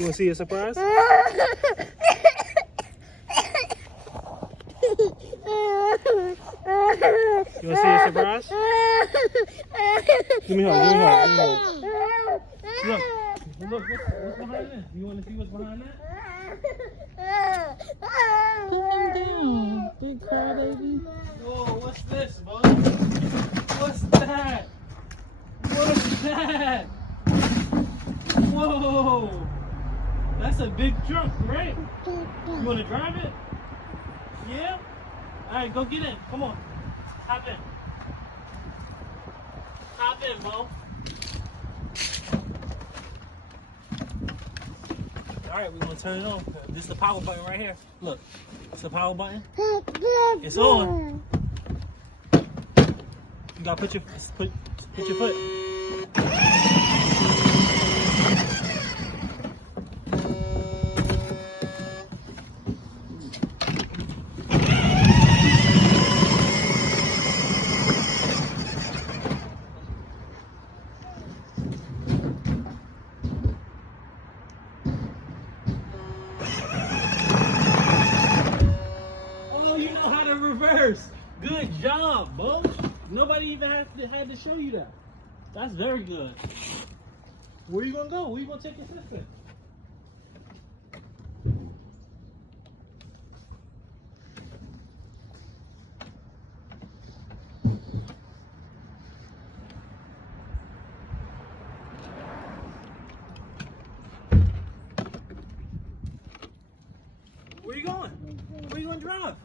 You want to see a surprise? You want to see a surprise? Give me hold. Give me hold. Look, what's behind this? You want to see what's behind that? Put him down, big crybaby. Whoa, what's this, bud? What's that? What's that? Whoa! That's a big truck, right? You want to drive it? Yeah? Alright, go get in. Come on. Hop in. Hop in, Bo. Alright, we're going to turn it on. This is the power button right here. Look. It's the power button. It's on. You got to put your foot. Reverse. Good job, Bo. Nobody even had to show you that. That's very good. Where you gonna go? Where you gonna take your sister? Where you going? Where you gonna drive?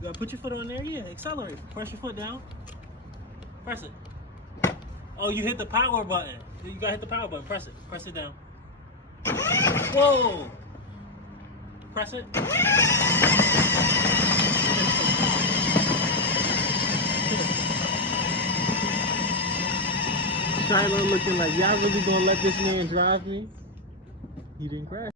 You gotta put your foot on there, yeah, accelerate. Press your foot down. Press it. Oh, you hit the power button. You gotta hit the power button. Press it. Press it down. Whoa! Press it. Shiloh looking like, y'all really gonna let this man drive me? He didn't crash.